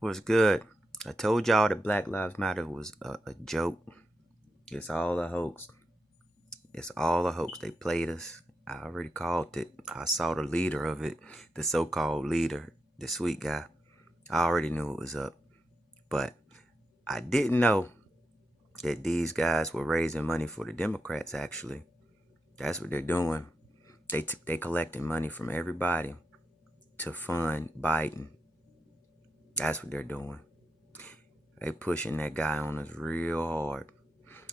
What's good? I told y'all that Black Lives Matter was a joke. It's all a hoax. It's all a hoax. They played us. I already called it. I saw the leader of it, the so-called leader, the sweet guy. I already knew it was up. But I didn't know that these guys were raising money for the Democrats, actually. That's what they're doing. They collecting money from everybody to fund Biden. That's what they're doing. They pushing that guy on us real hard.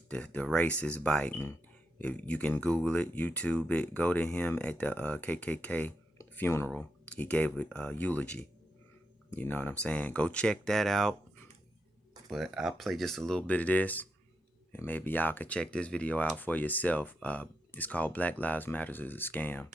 The racist Biden. If you can Google it, YouTube it, go to him at the KKK funeral. He gave a eulogy. You know what I'm saying? Go check that out. But I'll play just a little bit of this, and maybe y'all could check this video out for yourself. It's called Black Lives Matter is a Scam.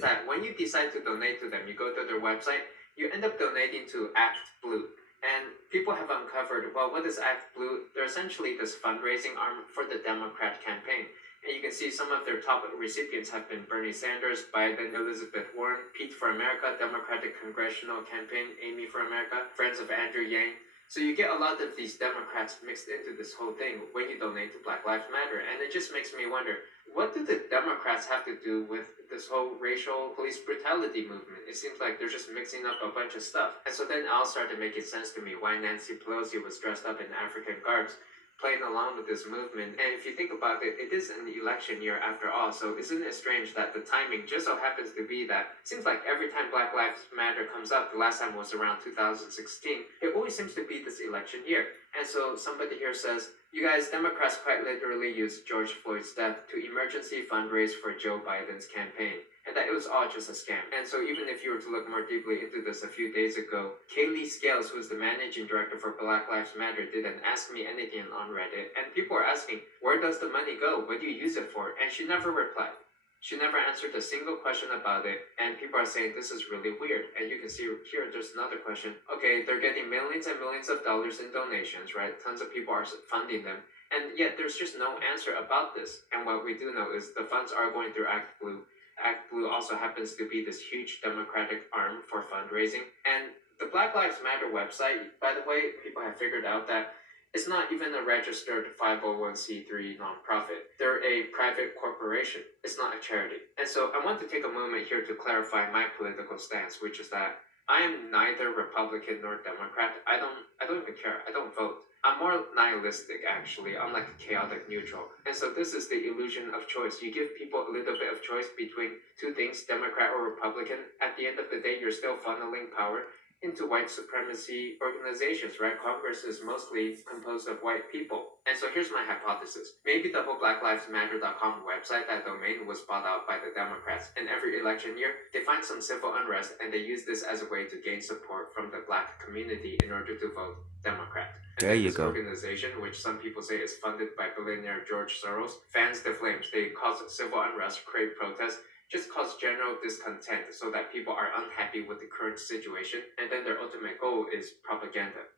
That when you decide to donate to them, you go to their website, you end up donating to Act Blue. And people have uncovered, well, what is Act Blue? They're essentially this fundraising arm for the Democrat campaign. And you can see some of their top recipients have been Bernie Sanders, Biden, Elizabeth Warren, Pete for America, Democratic Congressional Campaign, Amy for America, Friends of Andrew Yang. So you get a lot of these Democrats mixed into this whole thing when you donate to Black Lives Matter. And it just makes me wonder, what do the Democrats have to do with this whole racial police brutality movement? It seems like they're just mixing up a bunch of stuff. And so then it all started making sense to me why Nancy Pelosi was dressed up in African garbs, playing along with this movement. And if you think about it, it is an election year after all, so isn't it strange that the timing just so happens to be that it seems like every time Black Lives Matter comes up, the last time was around 2016, it always seems to be this election year. And so somebody here says, you guys, Democrats quite literally used George Floyd's death to emergency fundraise for Joe Biden's campaign, and that it was all just a scam. And so even if you were to look more deeply into this a few days ago, Kaylee Scales, who's the managing director for Black Lives Matter, did an Ask Me Anything on Reddit, and people were asking, where does the money go? What do you use it for? And she never replied. She never answered a single question about it, and people are saying this is really weird. And you can see here, there's another question. Okay, they're getting millions and millions of dollars in donations, right? Tons of people are funding them, and yet there's just no answer about this. And what we do know is the funds are going through Act Blue. Act Blue also happens to be this huge Democratic arm for fundraising. And the Black Lives Matter website, by the way, people have figured out that it's not even a registered 501c3 nonprofit. They're a private corporation. It's not a charity. And so I want to take a moment here to clarify my political stance, which is that I am neither Republican nor Democrat. I don't even care. I don't vote. I'm more nihilistic, actually. I'm like a chaotic neutral. And so this is the illusion of choice. You give people a little bit of choice between two things, Democrat or Republican. At the end of the day, you're still funneling power into white supremacy organizations, right? Congress is mostly composed of white people. And so here's my hypothesis. Maybe the whole BlackLivesMatter.com website, that domain, was bought out by the Democrats. And every election year, they find some civil unrest and they use this as a way to gain support from the black community in order to vote Democrat. There you this go. organization, which some people say is funded by billionaire George Soros, fans the flames. They cause civil unrest, create protests, just cause general discontent so that people are unhappy with the current situation, and then their ultimate goal is propaganda.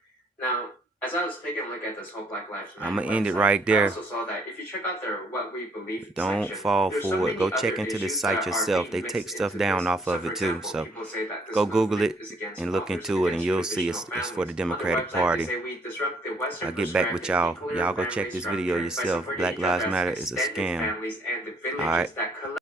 Now, as I was taking a look at this whole Black Lives Matter I'm gonna end it website, right there. I also saw that if you check out their What We Believe Don't section, fall there's so for it. many Go other check into this issues site that are yourself. being They take mixed stuff into down this. off So of for it too. example, So people say that this go Google movement it is against and look fathers, into it, and against you'll see traditional it's for the families. On the Democratic website, Party. they say we disrupt the Western I'll get back with prescribed y'all. nuclear Y'all go family check this video structure by yourself. supporting Black Lives Japheth's Matter is a extended scam. families and the All right. villages that